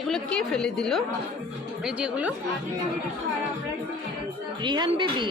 এগুলো কে ফেলে দিল? এই যেগুলো? রিহান বেবি।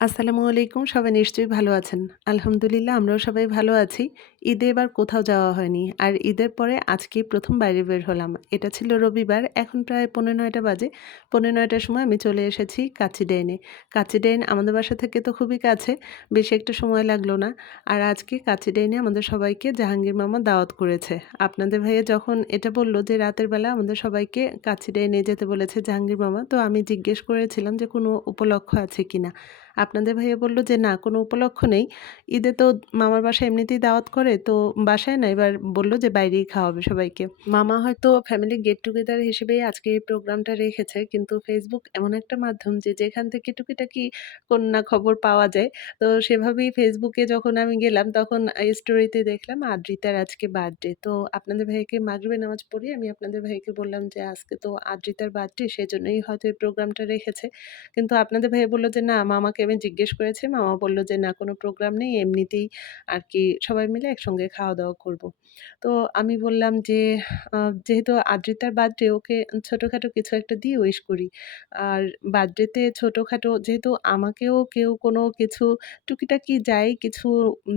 আসসালামু আলাইকুম, সবাই নিশ্চয়ই ভালো আছেন। আলহামদুলিল্লাহ, আমরাও সবাই ভালো আছি। ঈদে এবার কোথাও যাওয়া হয়নি আর ঈদের পরে আজকে প্রথম বাইরে বের হলাম। এটা ছিল রবিবার, এখন প্রায় পনেরো নয়টা বাজে। পনেরো নয়টার সময় আমি চলে এসেছি কাচিডেইনে কাচিডেইন আমাদের বাসা থেকে তো খুবই কাছে, বেশি একটা সময় লাগল না। আর আজকে কাচিডেইনে আমাদের সবাইকে জাহাঙ্গীর মামা দাওয়াত করেছে। আপনাদের ভাইয়া যখন এটা বলল যে রাতের বেলা আমাদের সবাইকে কাচিডেইনে যেতে বলেছে জাহাঙ্গীর মামা, তো আমি জিজ্ঞেস করেছিলাম যে কোনো উপলক্ষ আছে কিনা। আপনাদের ভাইয়া বলল যে, না, কোনো উপলক্ষ নেই। ঈদে তো মামার বাসায় এমনিতেই দাওয়াত করে, তো বাসায় না, এবার বলল যে, বাইরেই খাওয়াবে সবাইকে। মামা হয়তো ফ্যামিলি গেট টুগেদার হিসেবেই আজকে এই প্রোগ্রামটা রেখেছে, কিন্তু ফেসবুক এমন একটা মাধ্যম যে, যেখান থেকে টুকিটাকি কোন না খবর পাওয়া যায়। তো সেভাবেই ফেসবুকে যখন আমি গেলাম, তখন স্টোরিতে দেখলাম আদ্রিতার আজকে বার্থডে তো আপনাদের ভাইকে মাগরিবে নামাজ পড়ি আমি আপনাদের ভাইকে বললাম যে, আজকে তো আদ্রিতার বার্থডে সেজন্যই হয়তো এই প্রোগ্রামটা রেখেছে। কিন্তু আপনাদের ভাই বলল যে, না, মামাকে আমি জিজ্ঞেস করেছি মামা বলল যে, না, কোনো প্রোগ্রাম নেই, এমনিতেই আর কি সবাই মিলে একসঙ্গে খাওয়া দাওয়া করব। তো আমি বললাম যে যেহেতু আদ্রিতার বার্থডে ওকে ছোটোখাটো কিছু একটা দিয়ে উইশ করি। আর বার্থডেতে ছোটোখাটো, যেহেতু আমাকেও কেউ কোনো কিছু টুকিটাকি যাই, কিছু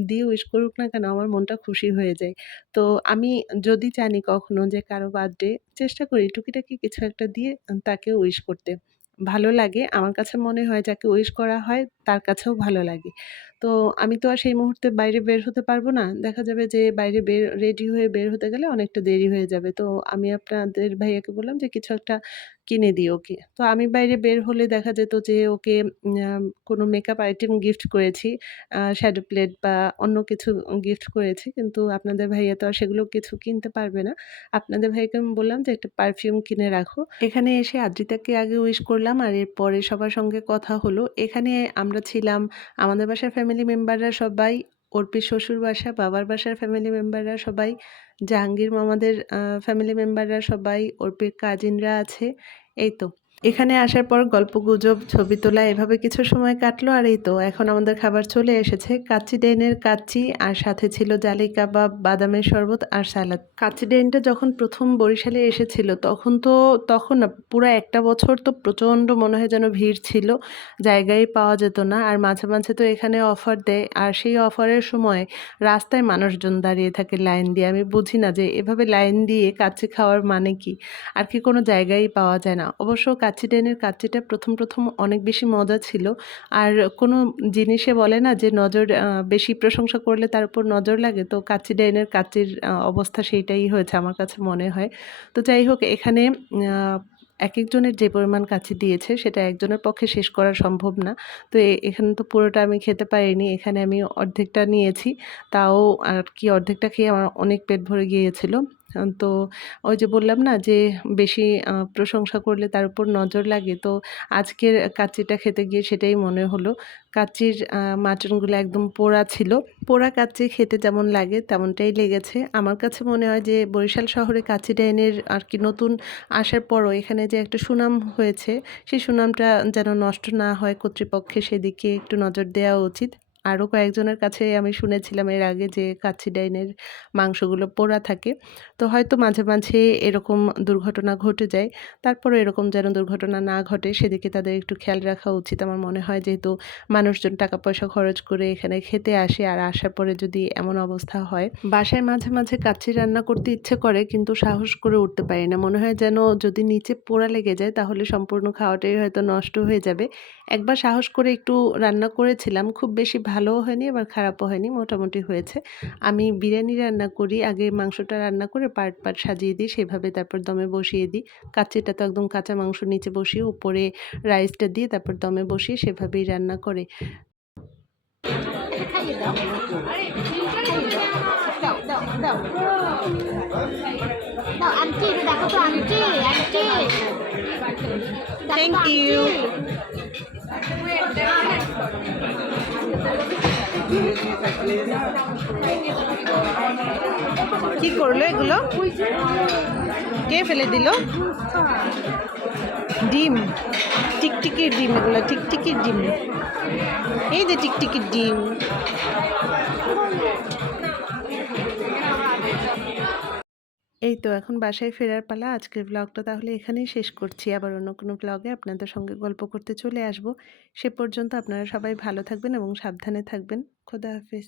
দিয়ে উইশ করুক না কেন, আমার মনটা খুশি হয়ে যায়। তো আমি যদি জানি কখনো যে কারও বার্থডে চেষ্টা করি টুকিটাকি কিছু একটা দিয়ে তাকে উইশ করতে। ভালো লাগে। আমার কাছে মনে হয় যাকে উইশ করা হয় তার কাছেও ভালো লাগে। তো আমি তো আর সেই মুহূর্তে বাইরে বের হতে পারব না। দেখা যাবে যে বাইরে বের রেডি হয়ে বের হতে গেলে অনেকটা দেরি হয়ে যাবে। তো আমি আপনাদের ভাইয়াকে বললাম যে কিছু একটা কিনে দিই ওকে। তো আমি বাইরে বের হলে দেখা যেত যে ওকে কোনো মেকআপ আইটেম গিফট করেছি শ্যাডো প্লেট বা অন্য কিছু গিফট করেছি। কিন্তু আপনাদের ভাইয়া তো আর সেগুলো কিছু কিনতে পারবে না। আপনাদের ভাইকে আমি বললাম যে একটা পারফিউম কিনে রাখো। এখানে এসে আদ্রিতাকে আগে উইশ করলাম আর এরপরে সবার সঙ্গে কথা হলো। এখানে আমরা ছিলাম আমাদের বাসার ফ্যামিলি মেম্বাররা সবাই অর্পির শ্বশুর বাসা, বাবার বাসার ফ্যামিলি মেম্বাররা সবাই, জাহাঙ্গীর মামাদের ফ্যামিলি মেম্বাররা সবাই অর্পির কাজিনরা আছে, এই তো। এখানে আসার পর গল্প গুজব, ছবি তোলা, এভাবে কিছু সময় কাটলো। আর এই তো, এখন আমাদের খাবার চলে এসেছে। কাচ্চি ডেনের কাচ্চি, আর সাথে ছিল জালি কাবাব, বাদামের শরবত, আর সালাদ কাচ্চি ডেনটা যখন প্রথম বরিশালে এসেছিল, তখন তো, তখন পুরো একটা বছর তো প্রচণ্ড মনে হয় যেন ভিড় ছিল। জায়গায় পাওয়া যেত না, আর মাঝে মাঝে তো এখানে অফার দেয়। আর সেই অফারের সময় রাস্তায় মানুষজন দাঁড়িয়ে থাকে লাইন দিয়ে। আমি বুঝি না যে এভাবে লাইন দিয়ে কাচ্চি খাওয়ার মানে কি? আর কি কোনো জায়গায় পাওয়া যায় না। অবশ্য কাচ্চি ডেনের কাচ্চিটা প্রথম প্রথম অনেক বেশি মজা ছিল। আর কোনো জিনিসে বলে না যে নজর বেশি প্রশংসা করলে তার উপর নজর লাগে। তো কাচ্চি ডেনের কাচ্চির অবস্থা সেইটাই হয়েছে আমার কাছে মনে হয়। তো যাই হোক, এখানে এক একজনের যে পরিমাণ কাচ্চি দিয়েছে সেটা একজনের পক্ষে শেষ করা সম্ভব না। তো এখানে তো পুরোটা আমি খেতে পারিনি, এখানে আমি অর্ধেকটা নিয়েছি। তাও আর কি অর্ধেকটা খেয়ে আমার অনেক পেট ভরে গিয়েছিল। তো ওই যে বললাম না যে বেশি প্রশংসা করলে তার উপর নজর লাগে। তো আজকের কাচ্চিটা খেতে গিয়ে সেটাই মনে হলো। কাচ্চির মাটনগুলো একদম পোড়া ছিল। পোড়া কাচ্চি খেতে যেমন লাগে তেমনটাই লেগেছে। আমার কাছে মনে হয় যে বরিশাল শহরে কাচ্চি ডাইনের আর কি নতুন আসার পরও এখানে যে একটা সুনাম হয়েছে, সেই সুনামটা যেন নষ্ট না হয় কর্তৃপক্ষের সেদিকে একটু নজর দেওয়া উচিত। আরও কয়েকজনের কাছে আমি শুনেছিলাম এর আগে যে কাচ্চি ডাইনের মাংসগুলো পোড়া থাকে। তো হয়তো মাঝে মাঝে এরকম দুর্ঘটনা ঘটে যায়। তারপরে এরকম যেন দুর্ঘটনা না ঘটে, সেদিকে তাদের একটু খেয়াল রাখা উচিত। আমার মনে হয় যেহেতু মানুষজন টাকা পয়সা খরচ করে এখানে খেতে আসে আর আসার পরে যদি এমন অবস্থা হয়, বাসায় মাঝে মাঝে কাচ্চি রান্না করতে ইচ্ছে করে কিন্তু সাহস করে উঠতে পারি না। মনে হয় যেন যদি নিচে পোড়া লেগে যায় তাহলে সম্পূর্ণ খাওয়াটাই হয়তো নষ্ট হয়ে যাবে। একবার সাহস করে একটু রান্না করেছিলাম, খুব বেশি ভালোও হয়নি, আবার খারাপও হয়নি, মোটামুটি হয়েছে। আমি বিরিয়ানি রান্না করি, আগে মাংসটা রান্না করে পার্ট পার্ট সাজিয়ে দিই, সেভাবে তারপর দমে বসিয়ে দিই। কাচ্চিটা তো একদম কাঁচা মাংস নিচে বসিয়ে উপরে রাইসটা দিয়ে তারপর দমে বসিয়ে সেভাবেই রান্না করে। দাও আন্টি দেখো তো আন্টি আন্টি Thank you. কি করল এগুলো? কে ফেলে দিল? ডিম। টিকটিকির ডিম এগুলো টিকটিকির ডিম। এই যে টিকটিকির ডিম। এই তো এখন বাসায় ফেরার পালা। আজকের ব্লগটা তাহলে এখানেই শেষ করছি। আবার অন্য কোনো ব্লগে আপনাদের সঙ্গে গল্প করতে চলে আসব। সে পর্যন্ত আপনারা সবাই ভালো থাকবেন এবং সাবধানে থাকবেন। খোদা হাফিজ।